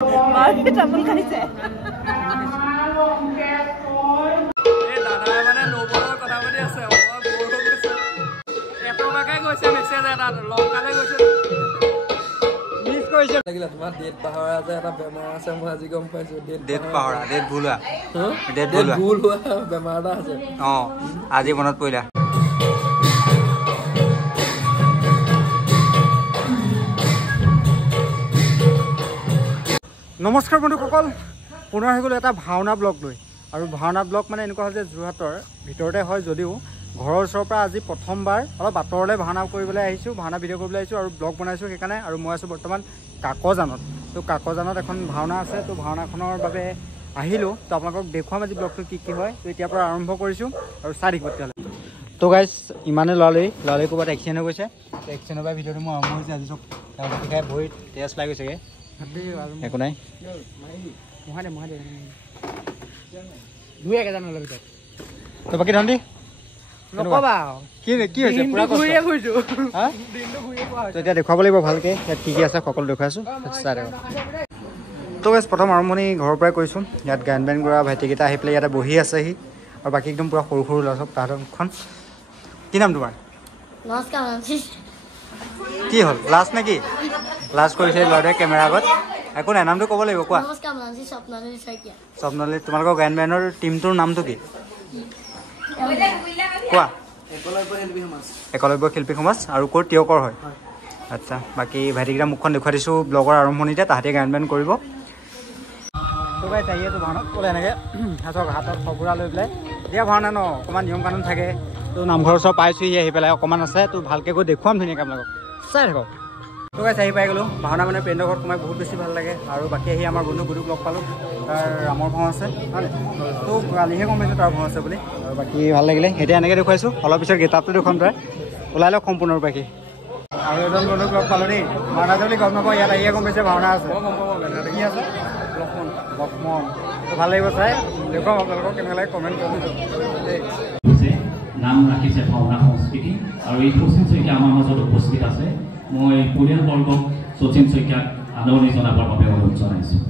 তামোল খাইছে দাদাই মানে নবৰৰ কথা পাতি আছে এটকাকৈ গৈছে মেছেজ এটা লংকালৈ গৈছে মিছ কৰিছে লাগিলে তোমাৰ ডেট পাহৰা যে এটা বেমাৰ আছে মই আজি গম পাইছো ডেট পাহৰা ডেট ভুল হোৱা বেমাৰ এটা আছে আজি মনত পৰিলা নমস্কাৰ বন্ধুসকল পুনৰ আহি গ'লো এটা ভাওনা ব্লগ লৈ আৰু ভাওনা ব্লগ মানে এনেকুৱা হয় যে যোৰহাটৰ ভিতৰতে হয় যদিও ঘৰৰ ওচৰৰ পৰা আজি প্ৰথমবাৰ অলপ আঁতৰলৈ ভাওনা কৰিবলৈ আহিছোঁ ভাওনা ভিডিঅ' কৰিবলৈ আহিছোঁ আৰু ব্লগ বনাইছোঁ সেইকাৰণে আৰু মই আছোঁ বৰ্তমান কাকজানত তো কাকজানত এখন ভাওনা আছে তো ভাওনাখনৰ বাবে আহিলোঁ তো আপোনালোকক দেখুৱাম আজি ব্লগটো কি হয় তো এতিয়াৰ পৰা আৰম্ভ কৰিছোঁ আৰু চাই থাকিব তেতিয়াহ'লে তো গাইজ ইমানে লৰালি ক'ৰবাত এক্সিডেণ্ট হৈ গৈছে এক্সিডেণ্টৰ পৰা ভিডিঅ'টো মোৰ আৰম্ভ হৈছে আজি চব শিকাই ভৰিত তেজ পাই গৈছেগৈ একো নাই তো বাকী ধন্দি নকবা কি হৈছে পুৰা ঘূৰিয়ে ফুৰিছোঁ তো এতিয়া দেখুৱাব লাগিব ভালকৈ ইয়াত কি আছে সকলো দেখুৱাইছোঁ চাই থাকক তো গাইজ প্ৰথম আৰম্ভণি ঘৰৰ পৰাই কৰিছোঁ ইয়াত গান বায়ন কৰা ভাইটিকেইটা আহি পেলাই ইয়াতে বহি আছেহি আৰু বাকী একদম পুৰা সৰু ল'ৰা চব তাহাঁতখন কি নাম তোমাৰ কি হ'ল লাষ্ট নে কি লাষ্ট কৰিছে ল'ৰাটোৱে কেমেৰা আগত একো নাই নামটো ক'ব লাগিব কোৱা স্বপ্নালী তোমালোকৰ গায়ন বায়নৰ টীমটোৰ নামটো কি কোৱা একলব্য শিল্পী সমাজ আৰু ক'ৰ তিয়কৰ হয় আচ্ছা বাকী ভাইটিকেইটা মুখখন দেখুৱাই দিছোঁ ব্লগৰ আৰম্ভণিতে তাহাঁতে গায়ন বায়ন কৰিব তো গাই চাহিয়েতো ভাওনাত ক'লে এনেকৈ হাতত সগুৰা লৈ পেলাই এতিয়া ভাওনা ন অকণমান নিয়ম কানুন থাকে তো নামঘৰৰ ওচৰ পাইছোঁহি আহি পেলাই অকণমান আছে তো ভালকৈ গৈ দেখুৱাম ধুনীয়াকৈ আপোনালোকক চাই থাকক তো গাইছ আহি পাই গ'লোঁ ভাওনা মানে পেণ্ডৰ ঘৰত সোমাই বহুত বেছি ভাল লাগে আৰু বাকী আহি আমাৰ বন্ধু গুৰুক লগ পালোঁ তাৰ ৰামৰ ভাও আছে হয়নে তো কালিহে গম পাইছোঁ তাৰ ভাও আছে বুলি আৰু বাকী ভাল লাগিলে এতিয়া এনেকৈ দেখুৱাইছোঁ অলপ পিছত গেটআপটো দেখুৱাম তই ওলাই লওক সম্পূৰ্ণৰূপে কি আৰু এজন বন্ধুক লগ পালোঁ দেই ভাওনা আছে বুলি গম নাপাওঁ ইয়াত আহিয়ে গম পাইছে ভাওনা আছে কি আছে লক্ষ্মণ তো ভাল লাগিব চাই দেখুৱাম আপোনালোকক কেনেকৈ লাগে কমেণ্ট কৰিছোঁ দেই নাম ৰাখিছে ভাওনা সংস্কৃতি আৰু এই শচীন শইকীয়া আমাৰ মাজত উপস্থিত আছে মই পৰিয়ালবৰ্গক শচীন শইকীয়াক আদৰণি জনাবৰ বাবে অনুৰোধ জনাইছোঁ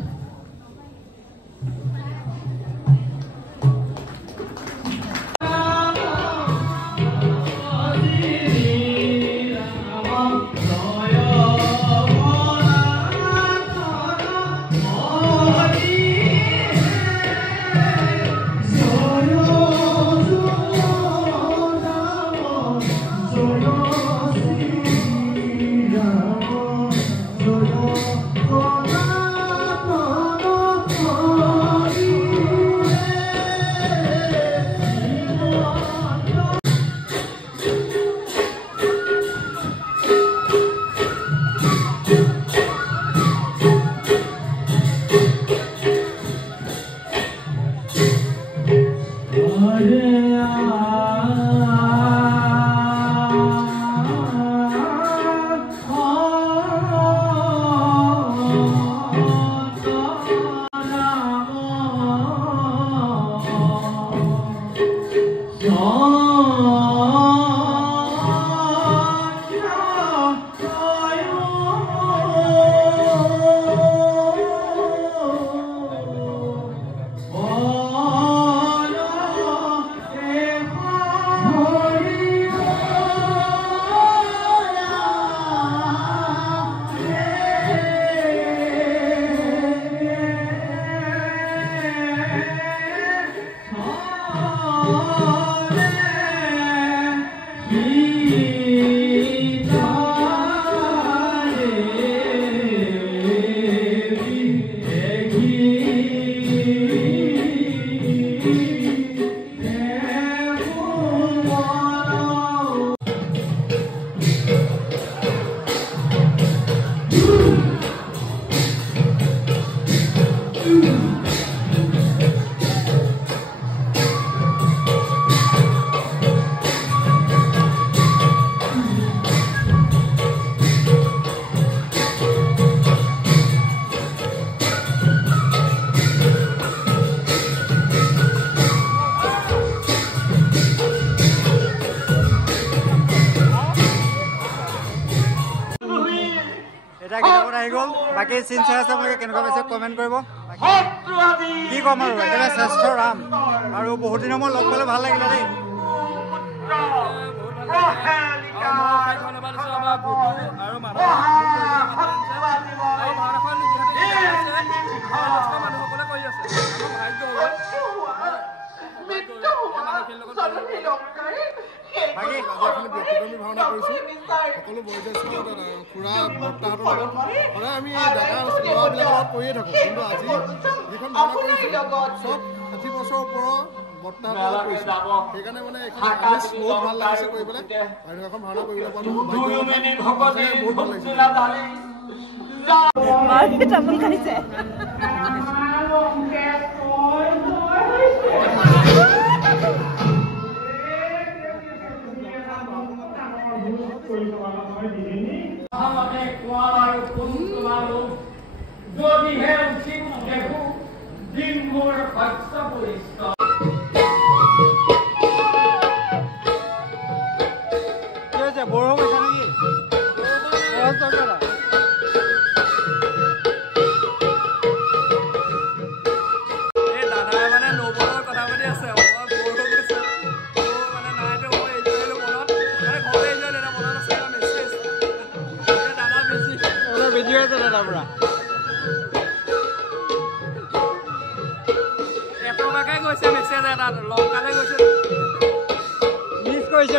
আহি গ'ল বাকী চিন চাই আছে আপোনালোকে কেনেকুৱা পাইছে কমেণ্ট কৰিব কি ক'ম আৰু একেবাৰে শ্ৰেষ্ঠ ৰাম আৰু বহুত দিনৰ মূৰত লগ পালে ভাল লাগিলে দেই ভাওনা কৰিছোঁ সকলো বয়োজ্যেষ্ঠ খুৰা বৰ্তাহঁতৰ লগত সদায় আমি ডেকা ল'ৰাবিলাকৰ লগত কৰিয়ে থাকোঁ কিন্তু আজি যিখন ভাওনা কৰিছোঁ চব 60 বছৰৰ ওপৰৰ বৰ্তাহঁতৰ লগত কৰিছোঁ সেইকাৰণে মানে এইখন বহুত ভাল লাগিছে কৰি পেলাই আৰু এখন ভাওনা কৰিবলৈ পালোঁ বহুত ভাল লাগিছে যদিহে উচিত দেখো দিন মোৰ শস্য পৰিষ্কাৰ কি হৈছে বড়ো পইচা নেকি এই দাদা মানে নবৰৰ কথা পাতি আছে ভিডিঅ' আছে দাদা পুৰা এটকাকে গৈছে মেছেজ এটা লংকালে গৈছে মিছ কৰিছে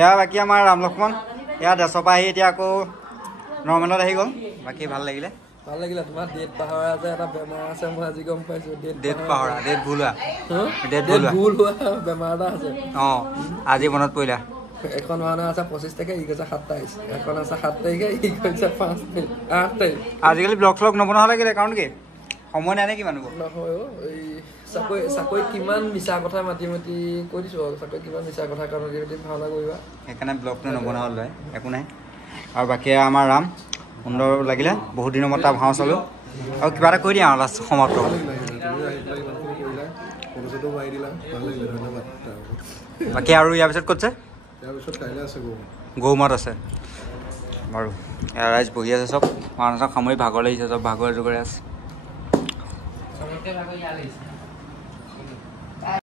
এয়া বাকী আমাৰ ৰাম লক্ষ্মণ এয়া দেশৰ পৰা আহি এতিয়া আকৌ নৰ্মেলত আহি গ'ল বাকী ভাল লাগিলে ভাল লাগিলে তোমাৰ ডেট পাহৰা যে এটা বেমাৰ আছে মই আজি গম পাইছোঁ ডেট পাহৰা ডেট ভুল হোৱা ডেট ভুল হোৱা বেমাৰ এটা আছে অঁ আজি মনত পৰিলা এখন ভাওনা আছে 25 তাৰিখে ই কৈছে 27 এখন আছে 7 তাৰিখে ই কৈছে 8 তাৰিখ আজিকালি ব্লগ চলগ নবনোৱা লাগিলে কাৰণ কি সময় নাই নেকি মানুহবোৰ নহয় এই চাকৰি কিমান মিছা কথা মাতি মাতি কৈ দিছোঁ আৰু চাকৰি কিমান মিছা কথা কাৰণ ভাওনা কৰিবা সেইকাৰণে ব্লগটো নবনোৱা হ'ল একো নাই আৰু বাকী আমাৰ ৰাম সুন্দৰ লাগিলে বহুত দিনৰ মূৰত তাৰ ভাও চালোঁ আৰু কিবা এটা কৈ দিয়া আৰু লাষ্ট সমাপ্ত বাকী আৰু ইয়াৰ পিছত ক'ত গৌমাত আছে বাৰু ৰাইজ বহি আছে চব মানুহ সামৰি ভাগৰ লাগিছে চব ভাগৰ জোগৰে আছে